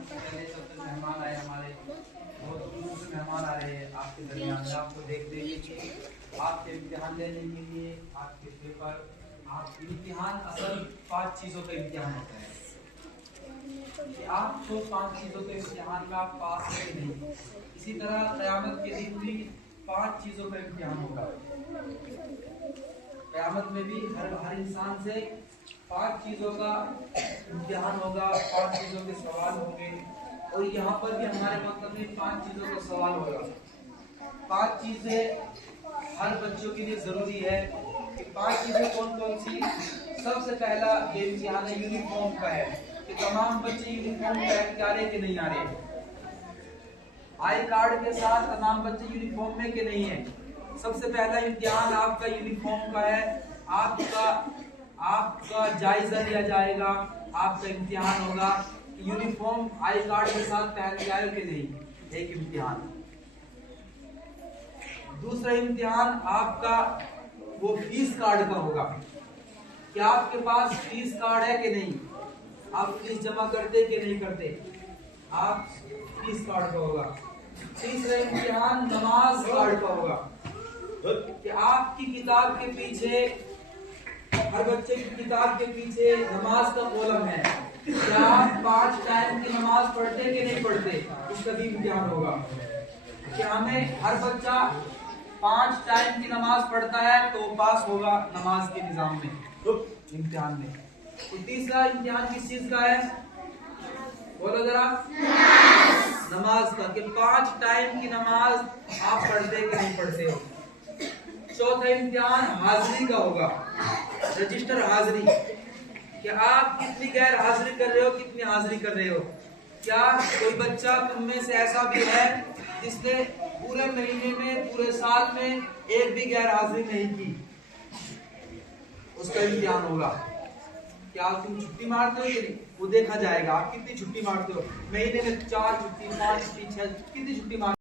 पहले सबसे मेहमान आए हमारे, बहुत दूर से मेहमान आ रहे हैं आपके दरमियान में। आपको देखते ही आपके इम्तिहान लेने के लिए आपके पेपर, आप इम्तिहान असल 5 चीज़ों का इम्तिहान होता है कि आपको 5 चीज़ों के इम्तिहान में आप पास हैं कि नहीं। इसी तरह क़यामत के दिन भी 5 चीज़ों का इम्तिहान होगा। क़यामत में भी हर इंसान से 5 चीज़ों का इम्तिहान होगा, 5 चीज़ों के सवाल होंगे। और यहाँ पर भी हमारे मतलब में 5 चीज़ों का सवाल होगा। 5 चीज़ें हर बच्चों के लिए ज़रूरी है कि 5 चीज़ें कौन कौन सी। सबसे पहला ये इम्तिहान है यूनिफॉर्म का है कि तमाम बच्चे यूनिफॉर्म पहन के आ रहे कि नहीं आ रहे। आई कार्ड के साथ तमाम बच्चे यूनिफॉर्म में कि नहीं है। सबसे पहला इम्तिहान आपका यूनिफॉर्म का है। आपका जायजा लिया जाएगा, आपका इम्तिहान होगा कि यूनिफॉर्म आई कार्ड के साथ पहन के आए कि नहीं। एक इम्तिहान। दूसरा इम्तिहान आपका वो फीस कार्ड का होगा कि आपके पास फीस कार्ड है कि नहीं, आप फीस जमा करते कि नहीं करते, आप फीस कार्ड का होगा। तीसरा इम्तिहान नमाज कार्ड का होगा कि आपकी किताब के पीछे, हर बच्चे की किताब के पीछे नमाज का कॉलम है। क्या आप 5 टाइम की नमाज पढ़ते कि नहीं पढ़ते, इसका भी इम्तिहान होगा कि हमें हर बच्चा 5 टाइम की नमाज पढ़ता है तो पास होगा नमाज के निजाम में, इम्तिहान में। तो तीसरा इम्तिहान किस चीज का है, बोलो जरा, नमाज का, कि 5 टाइम की नमाज आप पढ़ते कि नहीं पढ़ते हो। चौथा इम्तिहान हाजिरी का होगा, रजिस्टर हाजिरी, कि आप कितनी गैर हाजिरी कर रहे हो, कितनी हाजिरी कर रहे हो। क्या कोई बच्चा तुम में से ऐसा भी है जिसने पूरे महीने में, पूरे साल में एक भी गैर हाजिरी नहीं की, उसका इम्तिहान होगा। क्या तुम छुट्टी मारते हो कि नहीं, वो देखा जाएगा। आप कितनी छुट्टी मारते हो, महीने में 4 छुट्टी, 5 छुट्टी, 6, कितनी छुट्टी मारते हो।